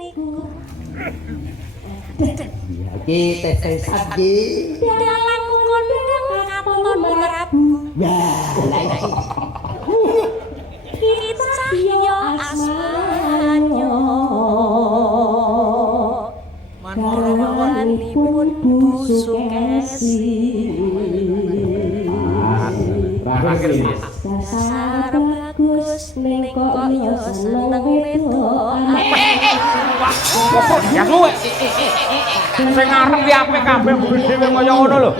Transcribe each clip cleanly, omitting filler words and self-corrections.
niku. Ya iki tetesan iki. Dalam kondang katon Prabu. Ya, lha iki. Kita yo asmanyo. Garwanipun Bu Sukesi. Dasar bagus ning kok yo seneng wedok. Ya kowe. Sing arep ki apik kabeh mburi dhewe kaya ngono lho.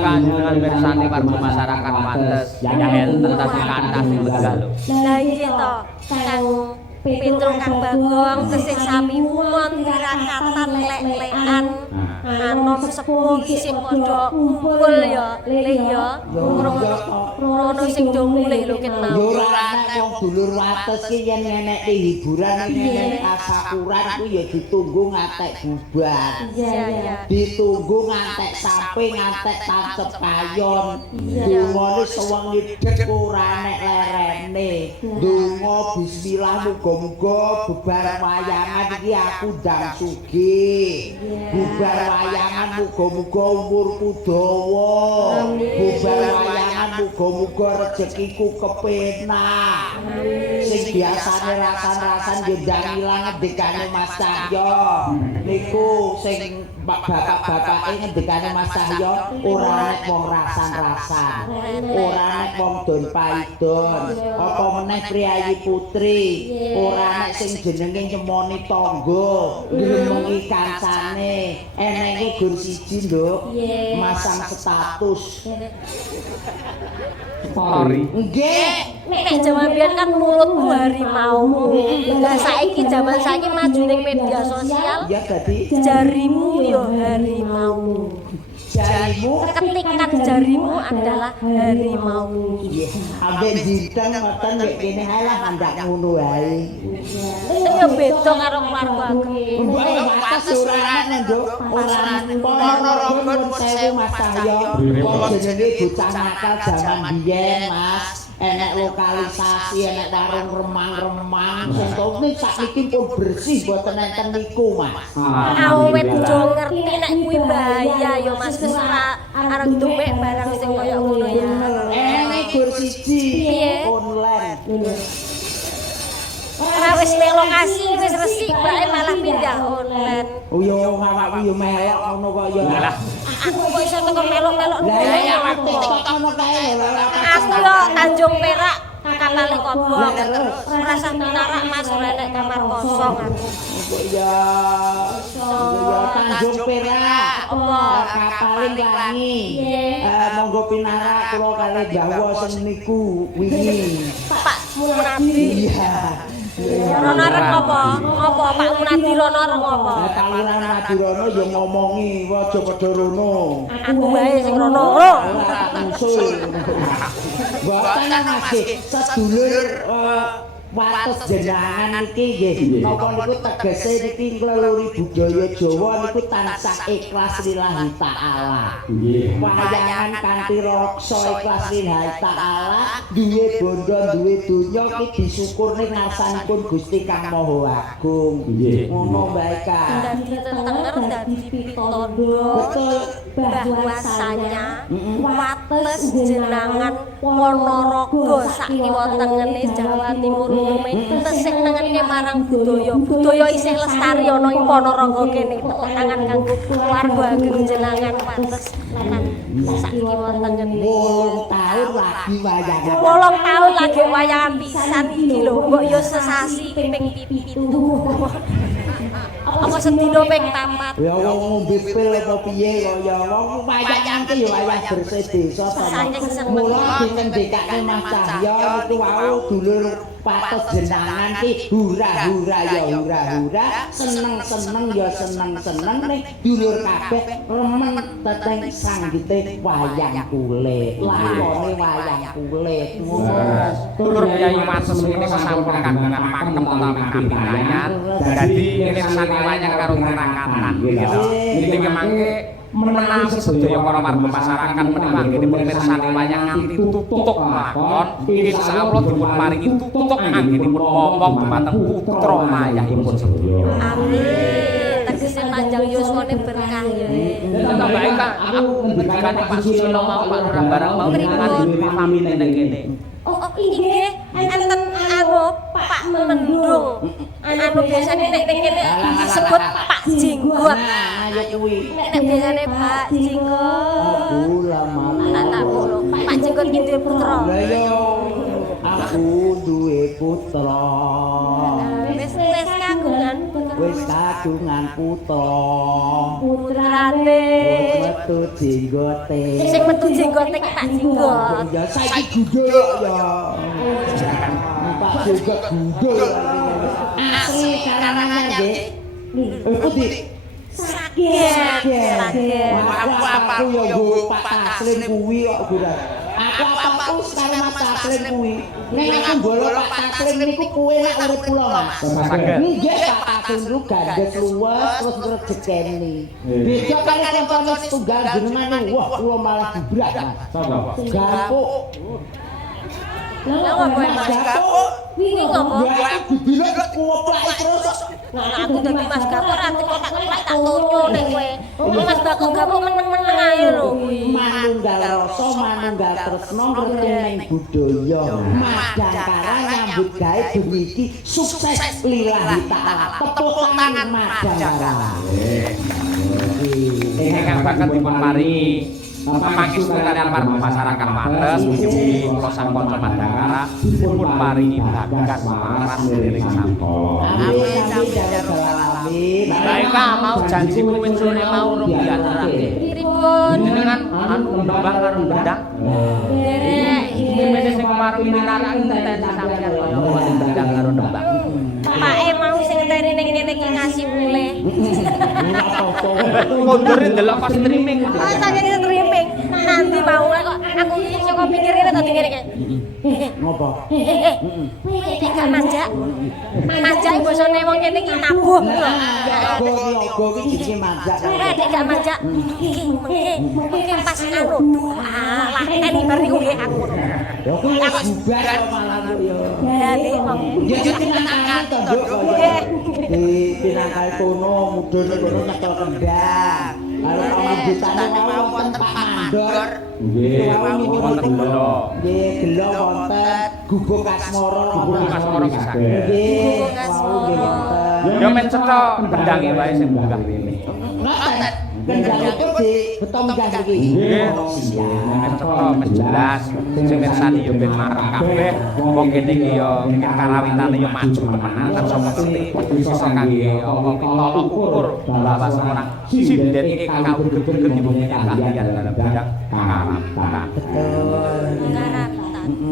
Panjenengan mirsani warga masyarakat Wates yang enten tapi kathah sing megah lho. Lah iya to, Kang Petruk Kang Bagong tesih sami umon tirakatan lek-lekan. Anom sepuh sing padha kumpul ya, le ya. Rono sing do mulih lho ket mau. Yo ora ana wong dulur Wates ki yen ngenekke hiburan nek tasakuran ku ya ditunggu ngantek bubar. Iya. Ditunggu ngantek sampe ngantek tancep kayon. Dungane sewengi dek ora nek lerene. Donga bismillah muga-muga bebar wayangan iki aku ndang sugih. Bubar wayangan muga-muga umurku dawa. Bubar wayangan muga-muga rezekiku kepenak. Sing biasane rasan-rasan yo ndang ilang ngendikane Mas Cahyo. Niku sing bapak-bapake ngendikane Mas Cahyo ora nek wong rasan-rasan. Ora nek wong don paidon. Apa meneh priyayi putri. Ora nek sing jenenge nyemoni tangga, ngremengi kancane. Eneke gur siji, Nduk. Masang status. Pari. Nggih. Nek jaman biyen kan mulutmu harimaumu. Lah saiki jaman saiki maju ning media sosial, Ya dadi jarimu yo harimaumu. jarimu Ketikan jarimu adalah harimaumu. ambek jinteng ngoten nek kene halah andak ngono wae. Itu yo beda karo keluargaku. Mbak Wates ora ana, Nduk. Ora Ponorogo pun sewu Mas Cahyo. Kok jenenge bocah nakal jaman biyen, Mas. enek lokalisasi, enek warung remang-remang. Sing penting sakniki pun bersih boten enten niku, Mas. Awet do ngerti nek kuwi bahaya ya Mas wis arep dumek barang sing kaya ngono ya. Enek gur siji Piye? online. Ora wis ning lokasi wis resik bae malah pindah online. Oh ya awakku yo melok ngono kok ya. Aku kok iso teko melok-melok. Lah ya waktu ngono kae lho. Aku yo Tanjung Perak kapale kobong. Ora sah pinarak Mas ora nek kamar kosong aku. Ya Tanjung Perak. Kapaling wangi. Monggo pinarak kula kalih Jawa sing niku wingi. Pak Munadi. Iya. Rono arep apa? Apa Pak Munadi rono arep apa? Kalurahan Madirono yo ngomongi aja padha rono. Aku wae sing rono. Ora usul. Mboten Mas, sedulur wates jenengan iki nggih. Napa niku tegese niki ngleluri budaya Jawa niku tansah ikhlas lillahi taala. Wayangan kanthi raksa ikhlas lillahi taala, duwe bondo duwe donya iki disyukur ning ngarsanipun Gusti Kang Maha Agung. Ngono bae Kang. Dadi tetenger dadi pitondo. Betul. Bahwasanya wates jenengan Ponorogo sak kiwa tengene Jawa Timur umume tesih nengenke marang budaya. Budaya isih lestari ana ing Ponorogo kene. Tepuk tangan kanggo keluarga ageng jenengan wates lan sak kiwa tengene. 8 tahun lagi wayangan. 8 tahun lagi wayangan pisan iki lho. Mbok yo sesasi ping 7. Apa sedina ping 4? Ya wong ngombe pil apa piye kok ya wong wayang ki ya wayang bersih desa to. Mula dingendikake Mas Cahya niku wau dulur patos jenengan ki hura-hura ya hura-hura, seneng-seneng ya seneng-seneng ning dulur kabeh remen teteng sanggite wayang kulit. Lakone wayang kulit. Tur Kyai Wates ini sampun kagungan pakem utawi pinayan. Dadi ini sane wayang karo ngerakatan gitu. Niki mangke menawi sedaya para warga masyarakat menika anggenipun mirsani wayang nganti tutuk lakon, insyaallah dipun paringi tutuk anggenipun momong dumateng putra mayahipun sedaya. Amin. Tegese panjang yuswane berkah ya. Lah bae Kak, aku ngendikane Pak Susilo mau Pak Rambarang mau ngendikane dhewe pamine ning kene. Oh inggih enten Pak Mendung. Anu biasane nek kene disebut Pak Jenggot. Nah, ya kuwi. Nek biasane Pak Jenggot. Tak ngono. Pak Jenggot iki duwe putra. Lah ya aku duwe putra. Wis kagungan Wis kagungan putra. putrane. Metu jenggote. Sing metu jenggote iki Pak Jenggot. Ya saiki gudul ya. Pak Jenggot gudul. Asli karangannya nggih. Putih. Sakit. Aku ya nggo Pak Taslim kuwi kok Guran. Aku sekarang Mas Taslim kuwi. Nek aku mbolo Pak Taslim niku kuwe nek urip kula Mas. Nggih Pak Taslim lu gandes luwes terus rezekeni. Beda kali koncone setunggal jenengan wah kula malah gibrak Mas. Sapa? Gampuk. Lah apa Mas Gampuk? Wingi ngopo? Ya aku bilang kuoplak terus. Nah, aku dadi Mas Gapur ati kok tak ngeplak tak tonyo ning kowe. Mas Bagong Gapur meneng-meneng ae lho kuwi. Manunggal rasa, manunggal tresna ngerti ning budaya. Madangkara nyambut gawe dumugi sukses lillahi taala. Tepuk tangan Madangkara. Ingkang bakal dipun paringi pamangkin kalian para masyarakat Wates mugi kula sang kanca Madangkara dipun paringi bagas waras dening Sang Amin amin ya rabbal alamin. Baik Kak, mau janji kuwi sore mau rong diaturake. Pripun? Jenengan anu ndang karo ndang. Derek Iki sing kemarin minarak enten sampeyan kaya ndang karo ndang. Pake mau sing ngenteni ning kene iki ngasih mulih. Kondore ndelok pas streaming. Oh, saking streaming. Nanti mau kok aku iki saka pikirine dadi ngene iki. Ngopo? Iki gak manjak. Manjak basane wong kene iki nabuh. Yoga iki jenenge manjak. Nek gak manjak iki mengke pas anu. Lah eni bar niku nggih aku. Ya kuwi wis bubar kok malah yo. Jadi wong. Ya pinangkal to, Nduk. Nggih. Di pinangkal kono mudhun kono nyekel kendang. Kalau pamujutane mau wonten Pak Mandor. Nggih, wonten gelo. Nggih, gelo wonten gubuk kasmara. Gubuk kasmara saged. Nggih, Gubuk wau nggih kasmara. wonten. Ya men cetha kendange wae sing munggah rene. Ngoten. Kendang itu di beton munggah iki. Nggih, Oh, siap. men cetha men jelas sing mirsani yo ben marem kabeh. Wong kene iki yo karawitane yo maju temenan lan sapa sithik iso kangge tolok ukur bahwa seorang sinden iki kauget-uget dibumi kaliyan dalam bidang karamatan. Karatan.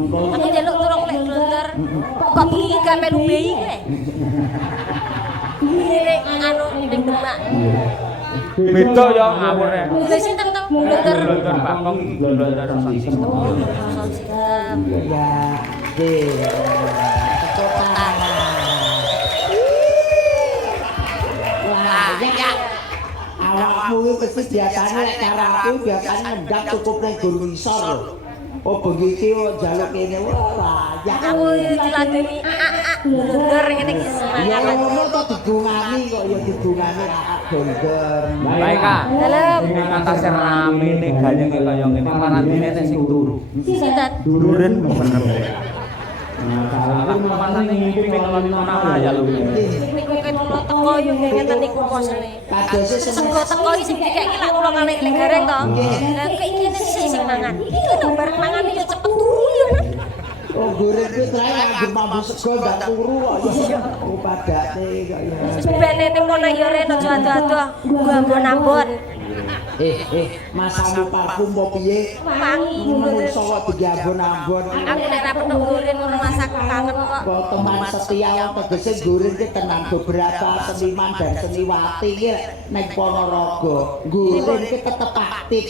Aku njaluk turung lek blonder. Kok bengi gak melu bayi kene? Ini anu ning Demak. Beda ya ngawure. Lha sinten teng blonder? Blonder Bakong blonder sound system. Sound system. Ya, nggih. Tepuk tangan. Wah, ya. Awakmu iki mesti biasane lek karo aku biasane ngendang cukup ning guru ngisor lho. Oh begitu jaluk kene wah ya. Aku diladeni blonder ngene iki Ya semangat. ngono to digungani kok ya digungani blender. Baik Kak. Dalam. Ing ngatasé ramene gayenge kaya ngene parandine sing turu. Sinten? Duren bener. Nah, kalau mantan ngimpi kalau mana ya lu. Niku ketula teko yo ngeten niku posene. Kadose Sengko teko iki sing dikeki lak kula kali lek gareng to. Lah kok iki sing mangan. Iki lho bareng mangan yo cepet turu yo. oh goreng kuwi trae nganggo mambu sego ndak turu kok ya. Oh padake kok ya. Wis bene ning kono yo rene aja ado-ado. Gua ambon-ambon. Masamu parfum apa piye? Wangi Menungso kok diambon-ambon. Aku nek ra penuh gurin ngono masak kangen kok. Kok teman setia tegese goreng ki tenan beberapa seniman dan seniwati ki ning Ponorogo. Goreng ki tetep aktif.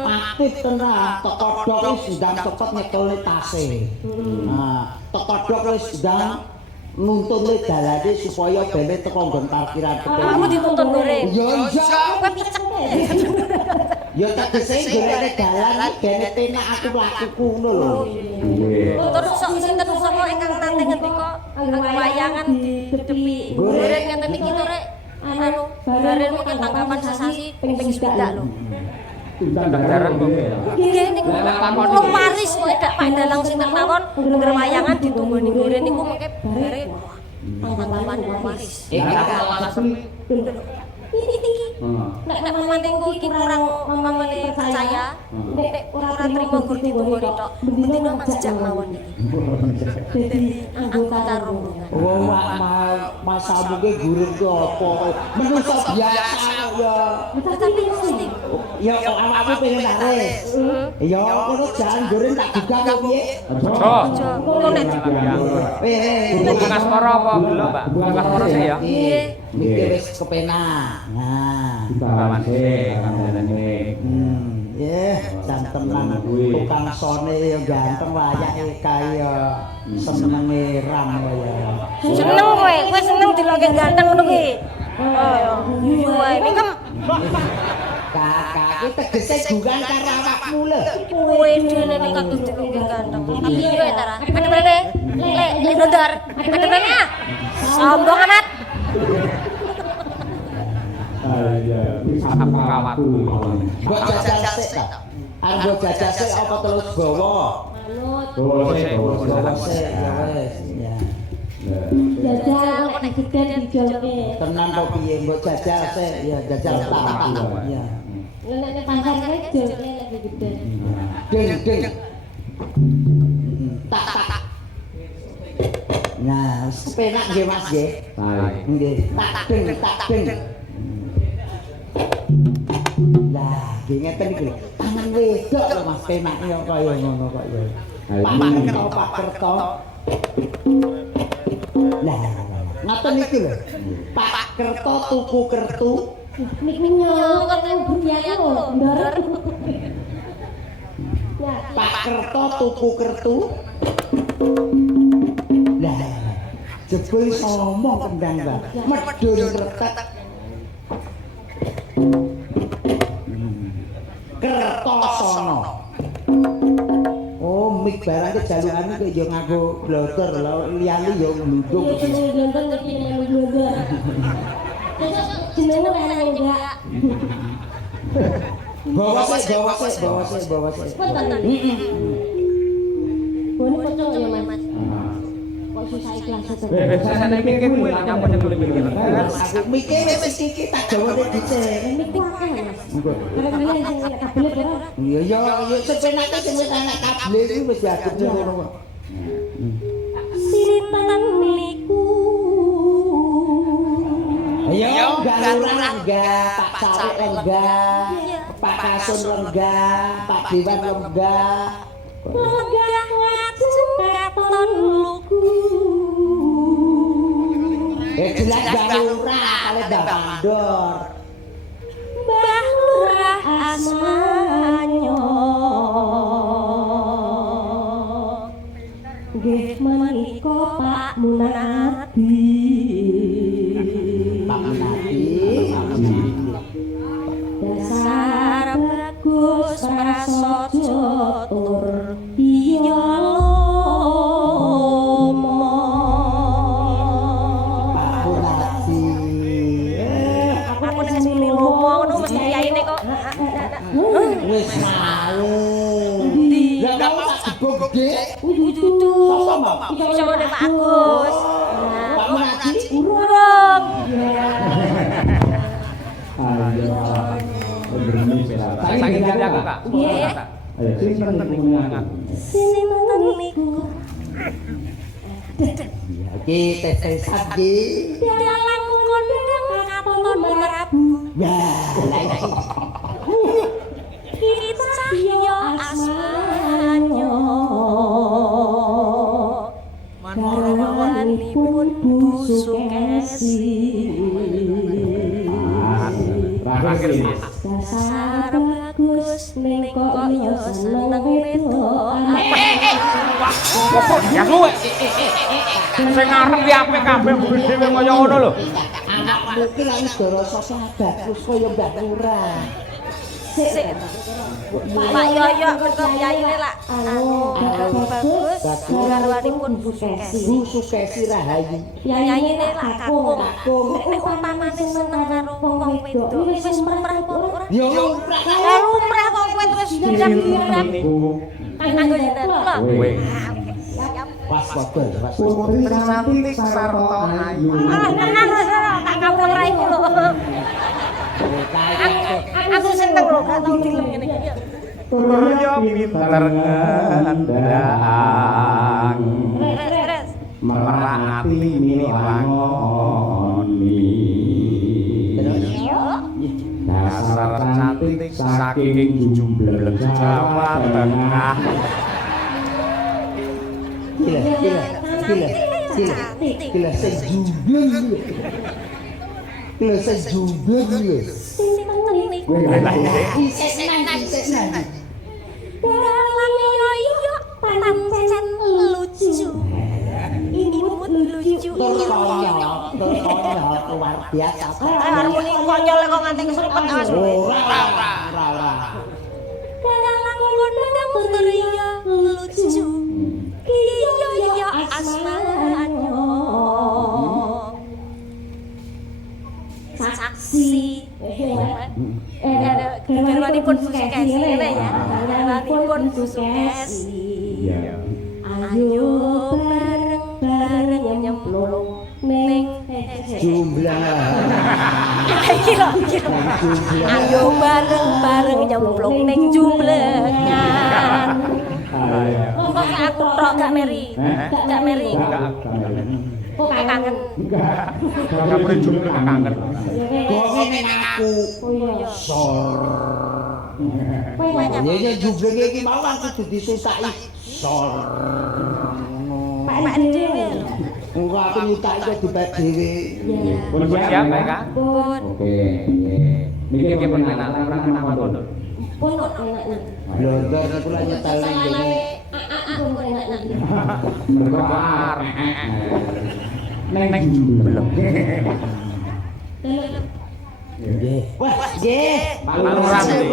Aktif tenan, teko dok wis ndang cepet nyekelne tase. Nah, teko dok wis ndang nuntune dalane supaya bene teko nggon parkiran Kamu dituntun goreng. Ya iya. Kowe picek. Ya tegese golekne dalan bene penak aku mlakuku ngono lho. Terus sok sinten sapa ingkang nate ngendika wayangan didepi goreng ngeten iki to rek. Anu, bareng mungkin tanggapan sesasi ping 7 lho. Jaran kok. Nggih niku wong Paris kok dak pandalang sinten mawon ngger wayangan ditunggoni goreng niku mengke bare tanggapan wong Paris. Ini. Nek mamantengku iki kurang mamane percaya, nek ora trimo gur ditunggoni tok. Bendina majak mawon iki. Dadi anggota rombongan. Oh, masamu ki gurih ki apa? Menungso biasa ya. Tapi mesti Ya awakmu pengen laris. Ya ngono jan goreng tak juga kok piye? Aja. ngono nek Bukan asmara apa belum, Mbak? Bukan asmara sih ya. nggih. Mikir wis kepenak. Nah. Bawan sih kandhane. Ya, janten lan tukang sone ya ganteng wayake kaya senenge ram ya. Seneng kowe seneng diloke ganteng ngono kuwi. Oh, iya wae mingkem. Kakak iki tegese gugan karo awakmu lho. Kowe dene nek aku diloke ganteng. Tapi iya ta ra. Ada brene. Lek ndondor. Ada brene. Sombong amat. Apa kawatku. Mbok jajal sik ta. Arep mbok jajal sik apa terus gawa? Gawa sik ya wis. Ya. Jajal kok nek gede dijolke. Tenan kok piye mbok jajal sik ya jajal tak. Ya. Nek pasar kae jolke lagi gede. Ding. Tak. Nah, penak nggih Mas nggih. Nggih. Tak ding. Lah, nggih ngeten iki lho. Tangan wedok lho Mas penake kaya ngono kok ya. Pak Kerto. Lah, ngoten iki lho. Pak Kerto tuku kertu. Niku nyolong buriane lho, ndor. Ya, Pak Kerto tuku kertu. Lah, jebul ngomong kendang, Mbak. Medun retek. Kertosono. Oh, mik barang ke jalukane kok ya nganggo bloter lho liyane ya mlundung. Iya jenenge blonter ngerti melu blonter. Jenenge enak enggak? Bawa sik. Punten. Bone pocong ya Mas. Kok susah ikhlas to. Biasane iki kuwi lah nyapa nyekul iki. Aku mikir wis iki tak gawane dicek. Niku akeh Mas. Kadang-kadang sing kabelet ora. Iya sepenake sing wis enak kabel iki wis diadep ngono kok. Sinten niku? Ayo garura enggak, Pak Sarek enggak, Pak Kasun enggak, Pak Dewan enggak. Lenggah ngajeng katon luku. Jelas garura kali Mbah Mandor. Mbah Lurah Asmanyo. Nggih menika Pak Munadi. Pak Munadi. Dasar bagus prasaja tur iya lomo. Pak Munadi. Aku nek sing lomo ngono mesti yaine kok. Wis mawon. Lah mau tak gebuk Dik. Dudu. Sapa mau? Iso nek Pak Agus. Pak Munadi. Urung. Saking jare aku, Kak. Nggih. Ayo sinten niku aku. Sinten niku? Iki tes-tesan iki. Dalang kondang katon merabu. Wah, lah iki. Kita yo asmanyo. Garwanipun Bu Sukesi. Dasar bagus ning kok yo seneng wedokan. Ya luwe. Sing ngarep ki apik kabeh mburi dhewe kaya ngono lho. Anakmu iki lak wis rasa bagus kaya Mbak Lurah. Sik. Pak Yoyo mergo yaine lak bagus garwanipun Bu Sukesi. Bu Sukesi Rahayu. Yaine lak kakung. Kakung. Nek umpamane seneng karo wong wedok iki wis lumrah apa ora? Ya lumrah. Ya lumrah kok kowe terus dirap-dirap. Kanggo sinten kula? Kowe. Pas foto, pas. Putri cantik sarta ayu. Tak ngapung ra iku lho. Aku seneng lho gak tau film ngene iki. Turya pinter ngendang. Res. Merak ati milangoni. Dasar cantik saking jumbleng Jawa Tengah. Gila sejumbleng. Gila sejumbleng. Sinten niku? Isesnan. Dalang yoyo pancen lucu. Imut lucu. Terkonyol luar biasa. Harmoni konyol kok nganti kesurupan awas. Ora. Dalang kondang terya lucu. Kiyo asmanyo. Saksi. Garwanipun Sukesi ngene ya. Garwanipun Sukesi. Ayo bareng-bareng nyemplung ning Jumlah. iki lho. Ayo bareng-bareng nyemplung ning jumblengan. Kok aku tok gak meri. Gak meri. Kok kangen. Enggak boleh jumlah kangen. Kok ning aku. Oh iya. Sor. Kowe Ya jumblenge iki mau aku kudu disusaki. Sor. Pak dhewe. Enggak aku nyutaki kok dibak dhewe. Pun siap ya, Kak? Pun Oke. Niki pun enak orang nama pondok. pun enak. Blonder niku lak nyetel ning kene. Pun enak. Berkoar. Neng jumbleng. Nggih. Wah, nggih. Pak Lurah iki.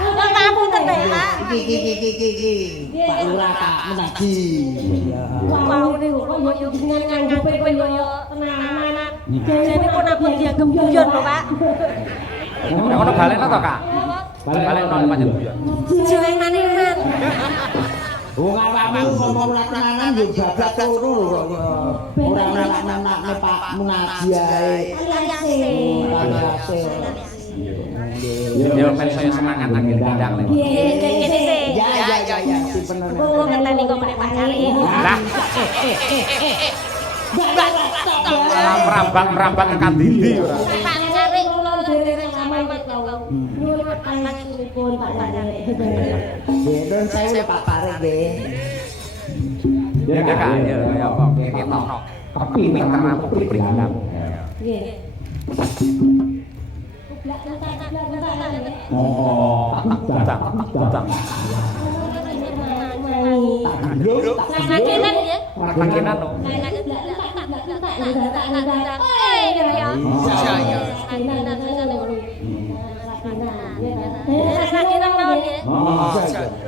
Kok tak ngapunten Pak. Iki. Pak Lurah tak menagi. Wau niku kok yo jenengan nganggupe koyo tenanan. Jane pun aku dianggep guyon lho, Pak. Nek ono balekno to, Kak? Balekno pancen guyon. Jeneng maneman. Wong awakmu ngomong tenanan yo babak turu lho kok. Ora anak-anakne Pak Munaji ae. Yo men saya semangat angin ndang lek. Kene sih. Ya. Simpen. Oh, ngeteni kok meneh pacare. Lah. Merambang Kandidi ora. Pacare kula dereng aman kok. Nyuwun panjenenganipun Pak Care. Nggih, nuwun sewu lho Pak Pare nggih. Ya Kak, ya apa ketok. Tapi pinteran primbang. Nggih. Oh, datang. Sakinan ya. Sakinan lho.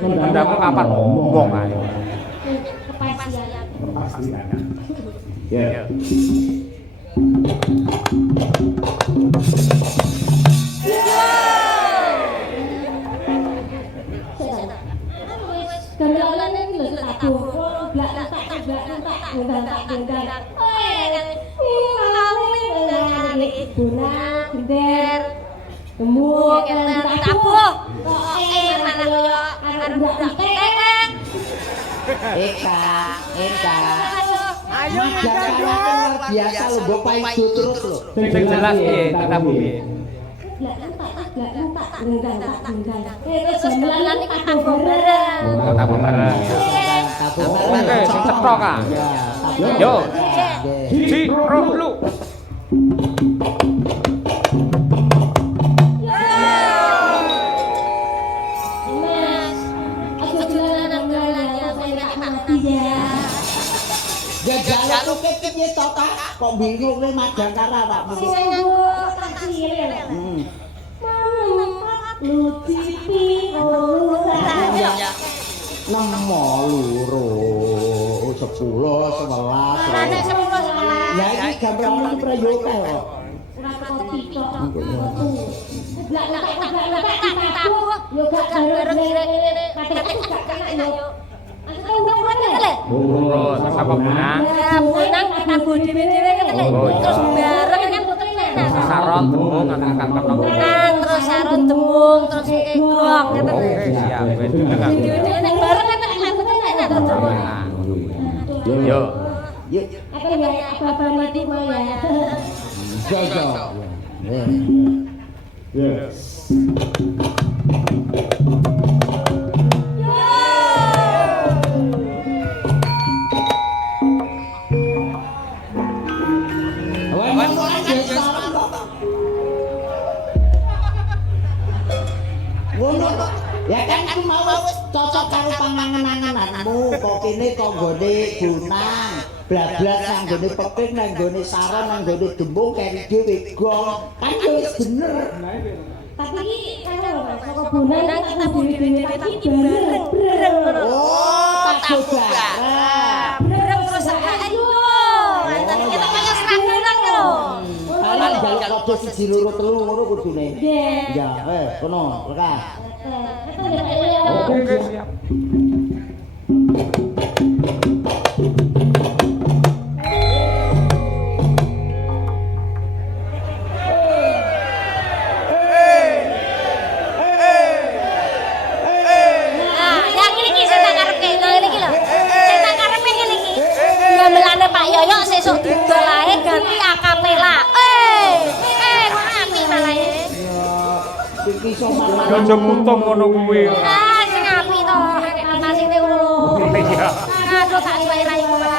Mendamu kapan ngomong ae. Kepastian. Ya. Gambarane iki lho tak bongko, blak-blak ngundang-ngundang. Bunang, gender, gemuk, tabuh. Malah koyo arep budak Eka. Ayo luar biasa lho, mbok paijo terus lho. Sing jelas piye, tabu piye. Sebelah iki tabuh bareng. Tabu bareng. Oke, sing cetok Kak. Yo. Siji, lu. Jalan oke piye to Kak? Kok bingung ning madang karo awakmu. Sing nganggo taksi lho. Nemo loro 10 11. Nek 10 Ya iki gambar iki prayoga kok. ora teko tikok. Blak-blak tabuh. Yo gak garek-garek. Kate-kate gak kena yo. Oh, sapa Bunang? Bunang tabuh dhewe-dhewe ngene lho. Terus bareng kan enak. Saron tembung akan ketemu. Terus saron tembung terus gong ngene lho. Oke, siap. Wis dengar. Dhewe-dhewe nek bareng kan enak terus tembung. Yo. Yuk. Apa ya apa-apa mati mau ya. Jaga. Ya kan aku mau cocok karo pangangen-angenanmu kok kene kok nggone Bunang blablas nang nggone Peping nang nggone Saron nang nggone Dembung keri dhewe gong kan wis bener. Tapi iki karo saka Bunang kita dhewe-dhewe tapi bareng. Oh tak bareng. Bareng terus ayo. Kita kaya seraganan lho. Kalian jaluk kode siji loro telu ngono kudune. Nggih. Ya, kono, lekas. Oke, siap. Pak Yoyo sesuk didol ae ganti akapela. Ngono api malah e. Iki soman Aja mutung ngono kuwi. Sing api to, nek masine ngono. Iya. Aduh tak suwe rai kula.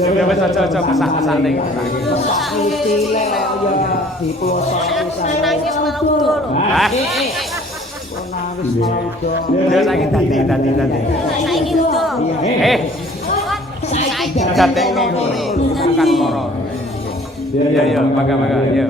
Ya wis aja masak-masak ning. Utile ya dipelosok pisan. Nangis malah udo lho. Nangis malah udo. Ya saiki dadi. Saiki udo. Datenge makan loro. Ya, bangga, ya.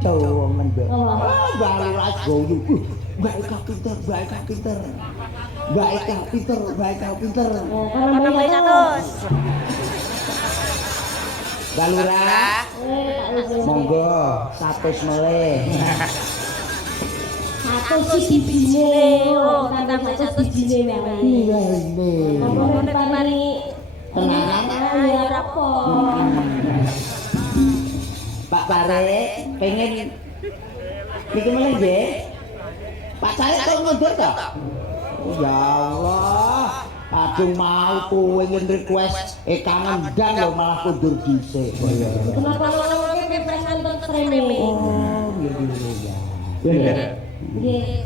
Cowok mendek. Oh. Baru ras goyu. Mbak Eka pinter, Mbak Eka pinter. Mbak Eka pinter, Mbak Eka pinter. Karena banyak terus. Mbak Lurah, monggo 100 melih. Satu sijine, oh, tambah satu sijine wae. Iya ini. Ngono mari Tenang. ya ora apa. Pak Pare pengen niki melih nggih. Pak Pare kok mundur to? Ya Allah, kadung mau kowe ngin request kangen ndang lho malah kundur dhisik. Kenapa ngono ki presan ten treme? Oh, iya. Nggih.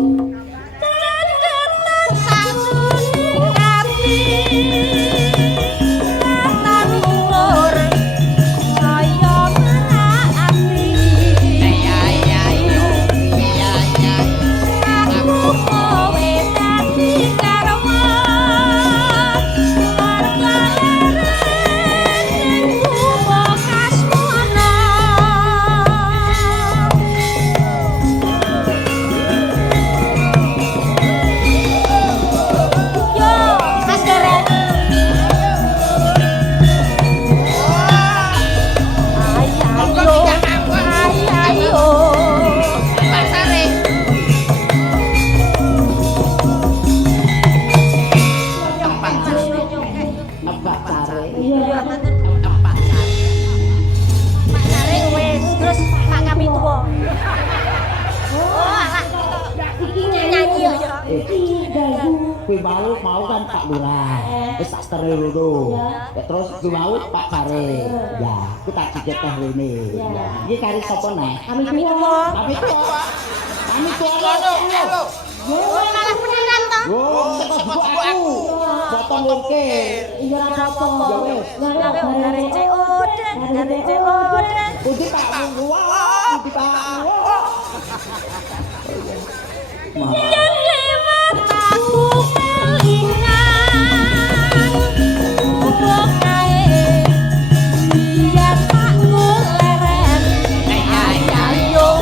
Kuwi mau kan Pak Lurah. Wis tak setere ngono. Terus kuwi mau Pak Pare. Ya, ku tak dijet teh rene. Iki kari sapa neh? Kami tuwa. Kami tuwa. Kami tuwa lho. Yo malah beneran to. Oh, teko buku aku. Foto ngukir. Iya ora apa-apa. Ya wis. Dari COD. Undi Pak Wah, undi Pak. Yang lewat aku kelingan Ubok kae biar tak nguleren Ayo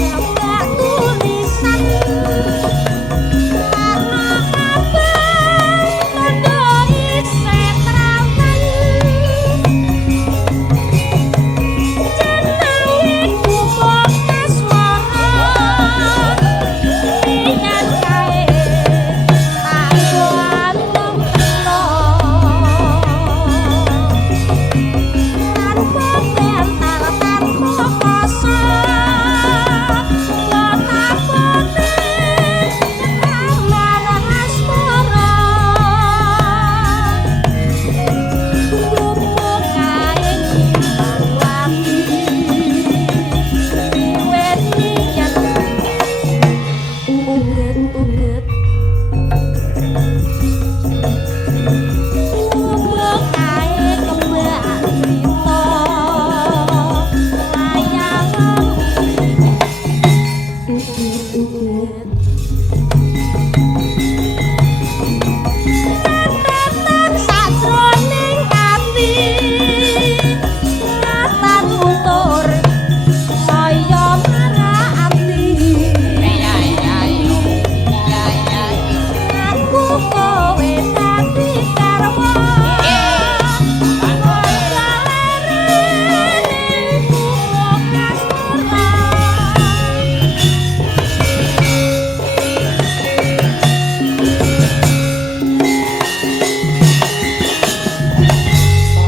Nggak tulisan Karena kabar Tondo isi terawan Jenangin ubok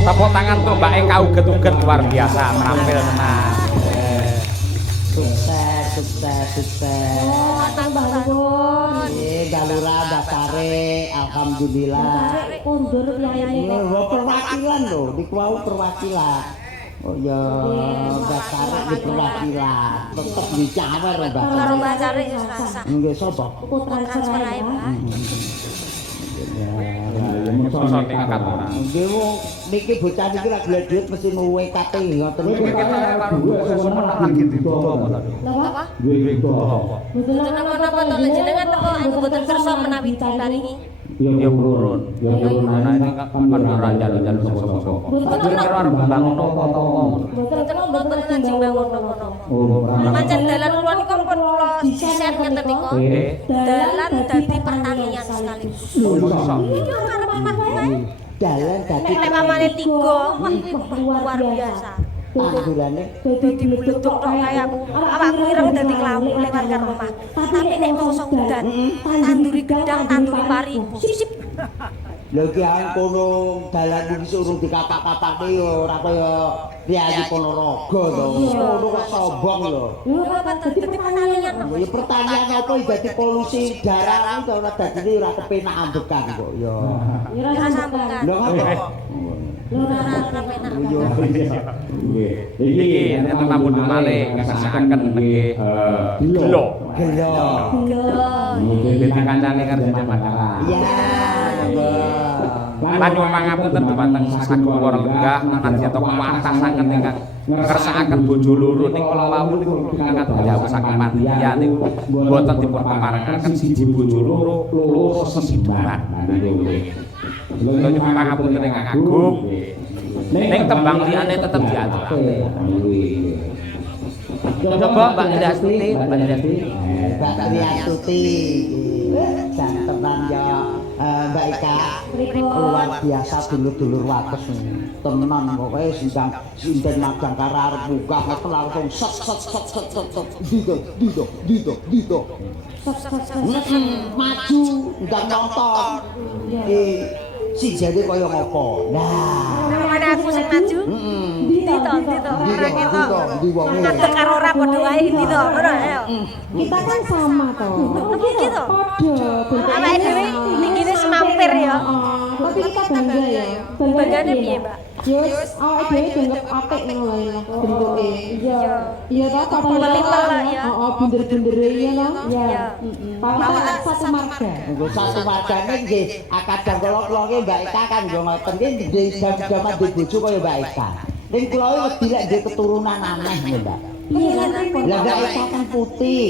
Tepuk tangan tuh Mbak Eka uget-uget luar biasa terampil tenang. Sukses. Oh, tambah pun. Galura Batare, alhamdulillah. Kondur yae. Perwakilan loh, dikuau perwakilan. Oh ya, Batare di perwakilan. Tetep dicawer Batare. Karo Batare susah. Nggih sapa? Putra transfer ae, Pak. Mosok ning angkat ora. Nggih wong niki bocah niki ra golek duit mesti nuwe kate ngoten niku. Napa? Mboten napa-napa to jenengan kok mboten kersa menawi diparingi. ya purun ana iki kan ora jalu-jalu sapa-sapa kira arep bangun apa-apa Mboten lajeng bangun ngono. oh Pancen dalan kula niku pun kula desain ngeten niku. Dalan dadi pertanian sekaligus. Iya karep omah. Dalan dadi Nek pamane 3, wah luar biasa. tandurane Dadi mledok tok kaya aku. Awakku ireng dadi klawu lewat karo omah. Tapi nek mangsa udan, tanduri gedang, tanduri pari, sisip. lho ki kono dalan iki suruh dikapak-kapake ya ora kaya Priayi Ponorogo to. Ngono kok sombong lho. Dadi pertanian. Ya pertanian apa dadi polusi udara iki ora dadi ora kepenak ambekan kok ya. Ya ora sampekan. Lho kok Ora penak. nggih iki enten tamu malih ngersakaken nggih gelo gelo. nggih kancane kerjane Makassar Iya. Lan pangapunten dumateng sasagung warga nadyan to kuwatasaken ingkang ngersakaken bojo loro ning kala wau niku ingkang dawuh saking panitia niku mboten dipun keparengken siji bojo loro sesimbangan niku. Lha nyuwun pangapunten ingkang agung. Ning tembang liyane tetep diaturake. Coba Mbak Indastuti, Mbak Indastuti. Mbak Indastuti. Jantenan ya Mbak Ika. Luar biasa dulur-dulur wates tenan pokoke sinten magang karo arep buka langsung set dito. Maju ndang nonton. Si jadi kaya ngopo. Nah, Mana aku sing maju? Dito. Ora ketok. Ngadeg karo ora padha wae dito. Ngono ayo. Kita kan sama toh. Iki to. Padha. Awake dhewe tingine semampir ya. Tapi kita bangga ya. Banggane piye, Mbak? Yo, awake dhewe dianggap apik ngono lho bentuke. Iya. Iya toh Pelipel lah ya. Heeh, bunder-bundere ya toh. Iya. Tapi kita satu marga. nggo satu margane nggih kadang kula ki Mbak Ika kan yo ngoten ki nggih jam-jaman di bojo kaya Mbak Ika. Ning kula wedi lek nggih keturunan aneh lho, Mbak. Iya Lah Mbak Ika kan putih.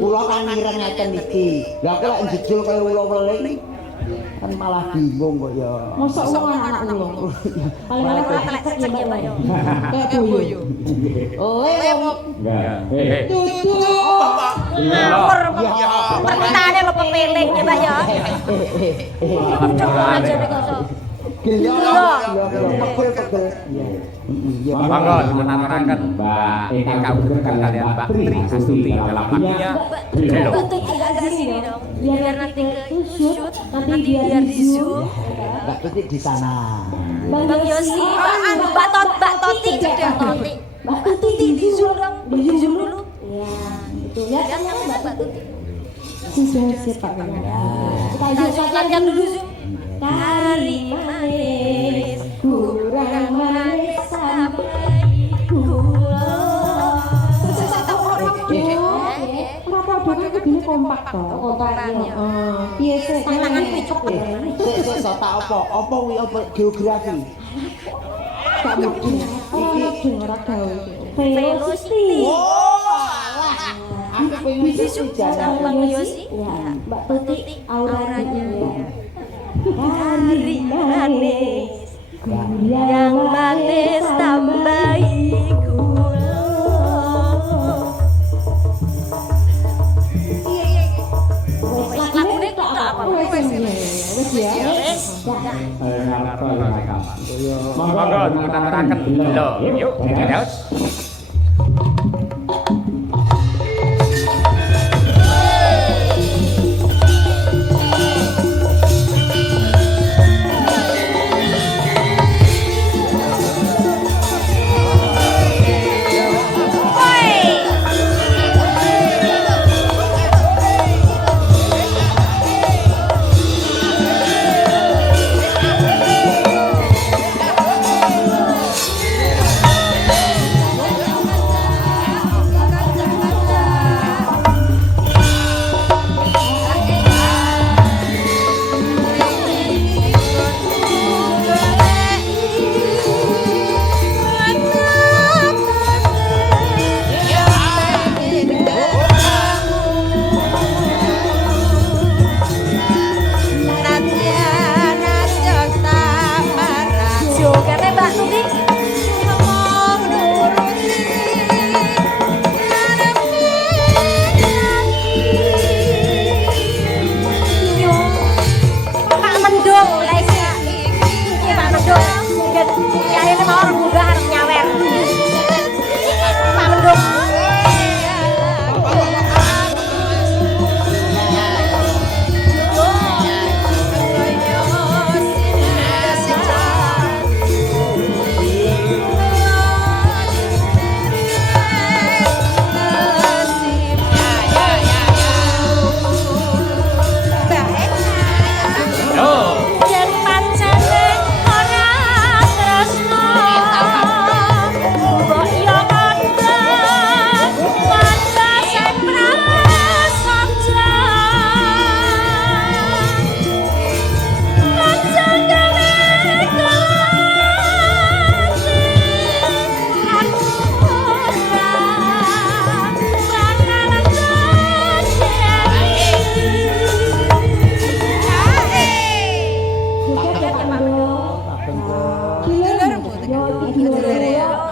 Kula kan ireng ngeten iki. Lah kok lek jejul kaya ula weling kan malah bingung kok ya. Mosok wong anak ulo. Paling ora Telek cecek ya, Mbak yo. kayak boyo. Tutu. Ngawur. Pertane lho pepeling ya, Mbak yo. Cocok aja nek kok. Pegel. Monggo menaturaken Mbak Eka Utukan kalian Mbak Tri Astuti dalam hatinya gelo. Tutup di sini dong. Biar nanti shoot, nanti biar di zoom. Mbak Tuti di sana. Bang Yosi, Mbak Toti cedek Toti. Mbak Tuti di zoom dong. Di zoom dulu. Ya, itu ya. Lihat yang Mbak Tuti. Sudah siap Pak. Kita latihan dulu zoom. Kari manis, kurang manis sampai kula. Kenapa kan kudune kompak to? Kompaknya. Piye sih? Tangan picuk ya. Sik tak apa kuwi apa geografi. Tak mungkin. Iki ora gawe. Velocity. Alah. Aku pengen Zoom sama Bang Yosi. Ya, Mbak Tuti auranya. Kari manis, yang manis tambahi gula. Lagunya tak apa? Wes ya. Monggo menaturaken gelo. Yuk, terus.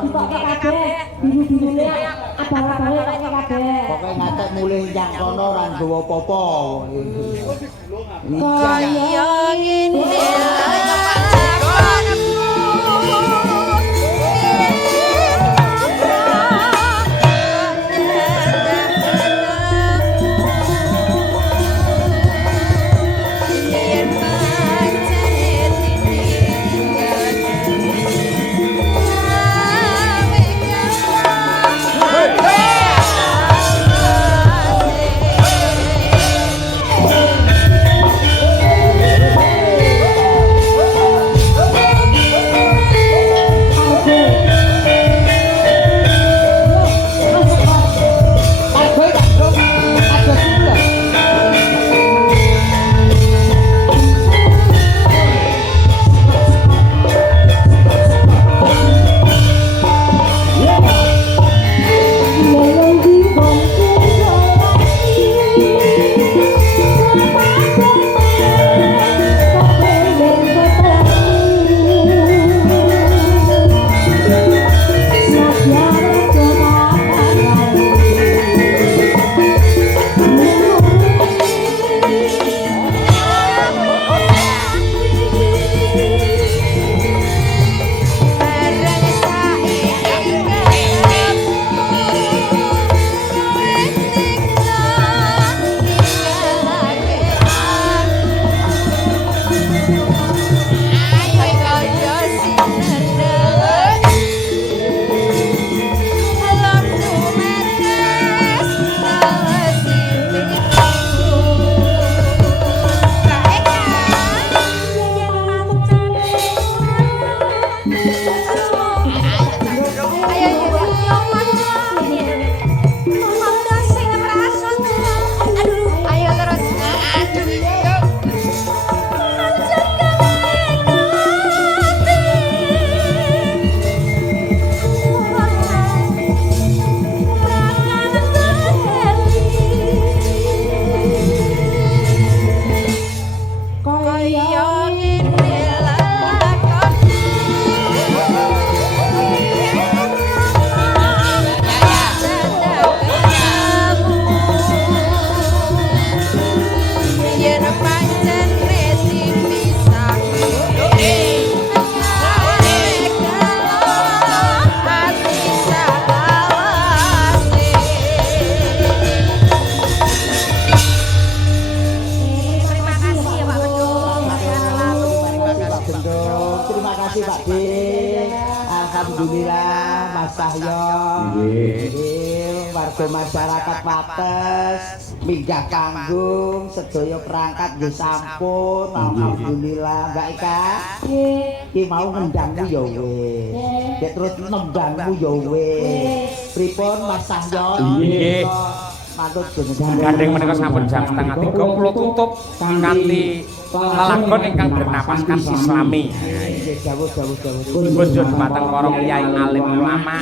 dipoke kabeh. Biru-birune abang-abange kok kabeh. Pokoke ngatek mulih nyang kono ora nggawa apa-apa. Kaya ngene Alhamdulillah Mas Sahyo nggih warga masyarakat Wates minggah panggung sedaya perangkat nggih sampun alhamdulillah Mbak Ika nggih iki mau ngendangmu ya wis nek terus nembangmu ya wis pripun Mas Sahyo nggih matur gandeng menika sampun jam 2:30 kula tutup kanthi lelagon ingkang bernapaskan Islami. nggih dawuh. Bojo dumateng para kyai alim ulama.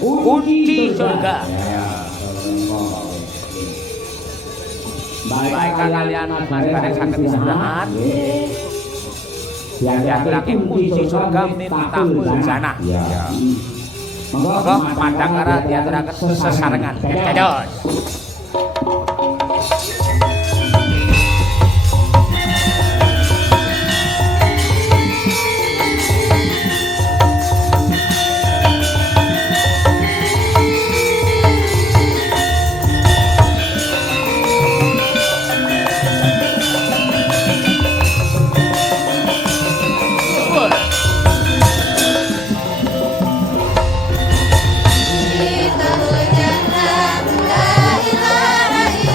Kunci surga. Baik kalian panjenengan saged istirahat. Yang kunci surga minta huzana. Monggo pandang kara diaturaken sesarengan. Dados. Kita jangan la ilaha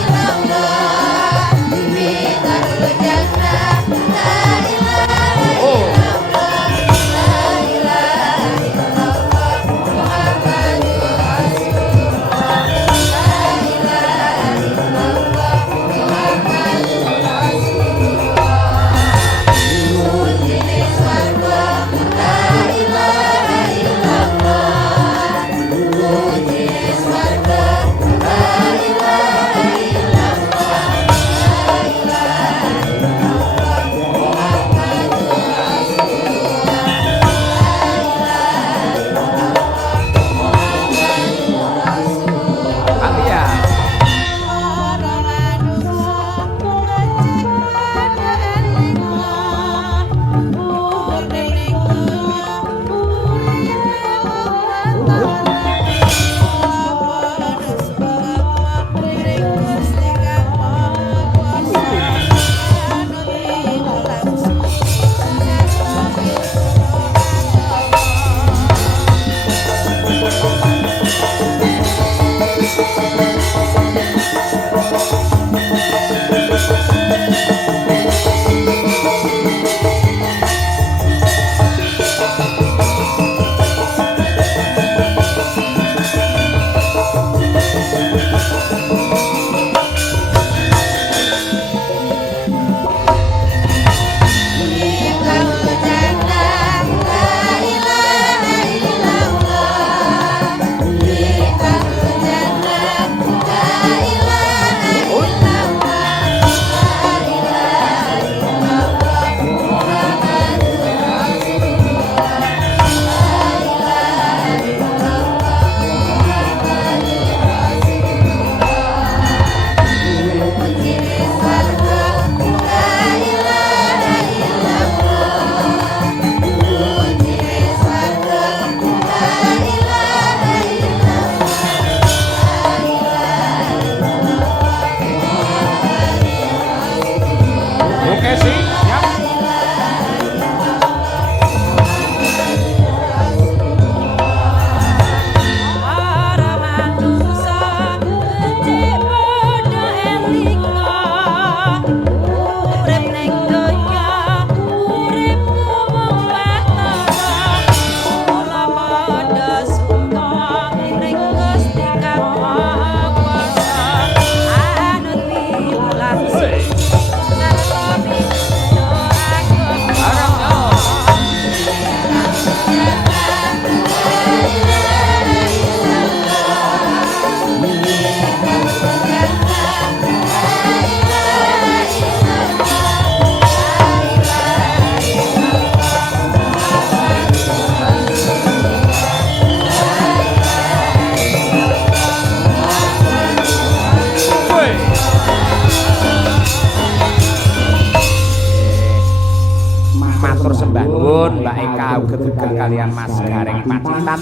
kalian Mas Gareng Pacitan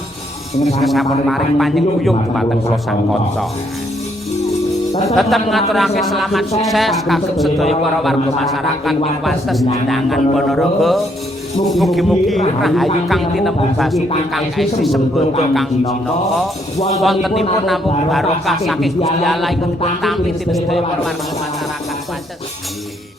ingkang sampun paring panyengkuyung dumateng kula sang kanca. Tetep ngaturake selamat sukses kagem sedaya para warga masyarakat ing wates Dinangan Ponorogo. Mugi-mugi rahayu kang tinembung Basuki kang isi sembodo kang jinaka wontenipun namung barokah saking Gusti Allah ingkang tampi sedaya para warga masyarakat wates.